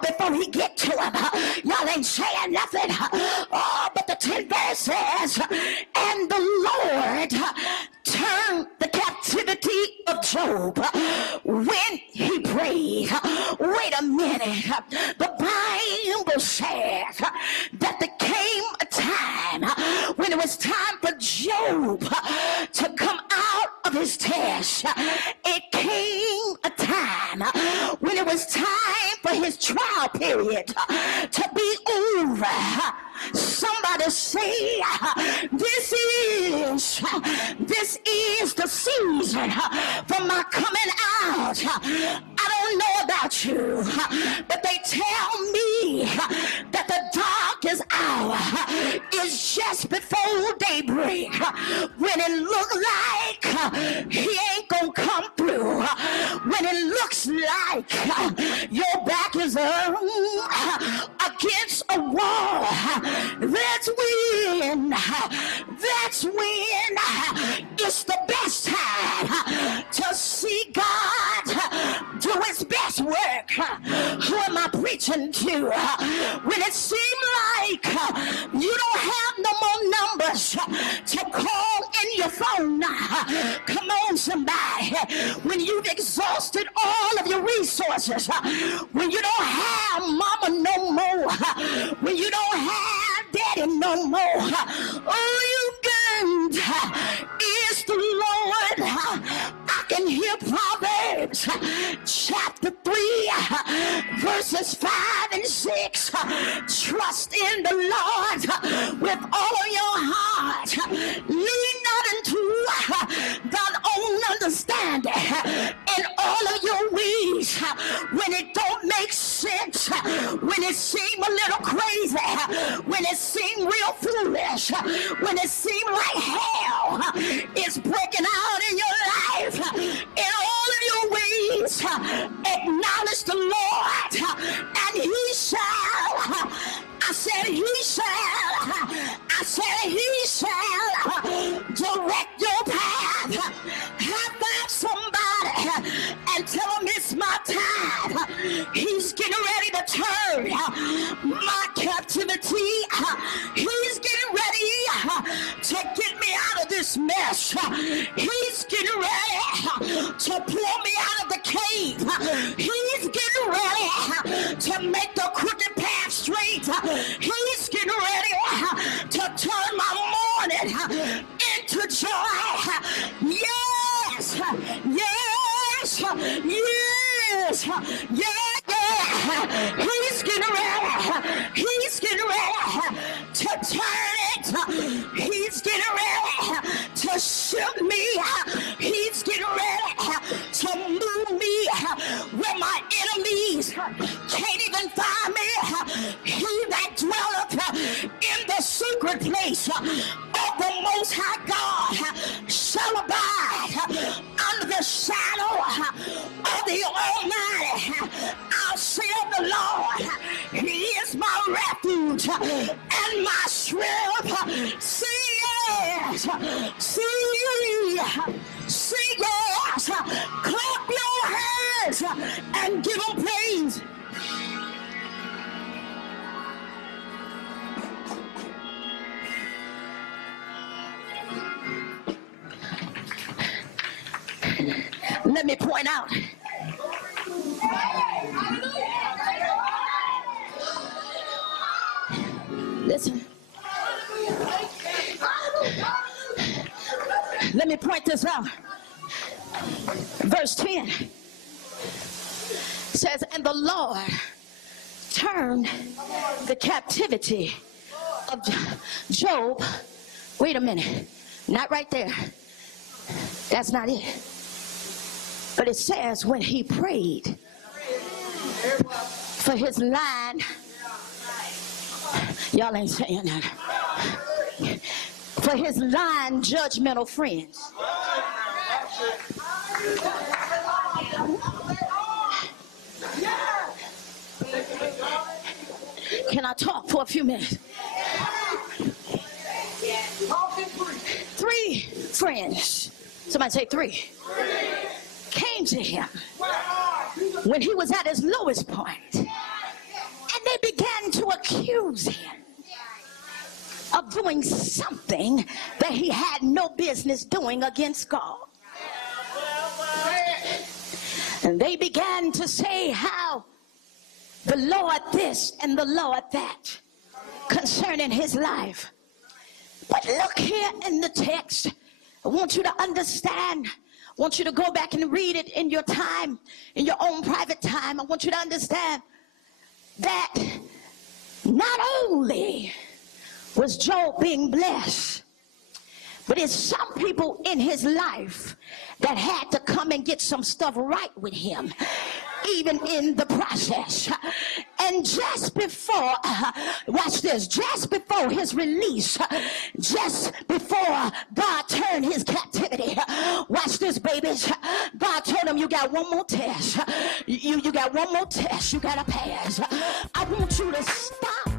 Before he get to him, y'all ain't saying nothing. But the 10th verse says, and the Lord turned the captivity of Job when he prayed. Wait a minute. The Bible says that there came a time when it was time for Job to come out of his test. It came a time when it was time for his trial period to be over. Somebody say, this is the season for my coming out. I don't know about you, but they tell me that the darkest hour is just before daybreak, when it looks like he ain't gonna come through, when it looks like your back is up against a wall. That's when it's the best time to see God do his best work. Who am I preaching to? When it seems like you don't have no more numbers to call in your phone. Come on, somebody. When you've exhausted all of your resources, when you don't have mama no more, when you don't have daddy no more, all you got is the Lord. I can hear Proverbs chapter 3 verses 5 and 6. Trust in the Lord with all of your heart. Lean not into thine own understanding. In all of your ways, when it don't make sense, when it seem a little crazy, when it seem real foolish, when it seem like hell is breaking out in your life, in all of your ways, acknowledge the Lord, and he shall, I said he shall direct your path. Have that somebody and tell him it's my time. He's getting ready to turn my captivity. He's getting ready to get me out of this mess. He's getting ready to pull me out of the cave. He's getting ready to make the crooked path straight. He's getting ready to turn my mourning into joy. Yes, yes, yes, yeah. He's getting ready to turn it. He's getting ready to shift me. He's getting ready to move me where my enemies can't even find me. He that dwelleth in the secret place of the Most High God shall abide under the shadow of the Almighty. I'll say of the Lord, he is my refuge and my strength. See yes, see yes, clap your hands and give him praise. Let me point out. Listen. Let me point this out. Verse 10 says, and the Lord turned the captivity of Job. Wait a minute. Not right there. That's not it. But it says when he prayed for his line, y'all ain't saying that, for his line judgmental friends. Can I talk for a few minutes? 3 friends, somebody say 3, came to him when he was at his lowest point, and they began to accuse him of doing something that he had no business doing against God. And they began to say how the Lord this and the Lord that concerning his life. But look here in the text. I want you to understand. I want you to go back and read it in your time, in your own private time. I want you to understand that not only was Job being blessed, but it's some people in his life that had to come and get some stuff right with him, even in the process. And just before, watch this, just before his release, just before God turned his captivity, watch this, babies, God told him, you got one more test. You got one more test you got to pass. I want you to stop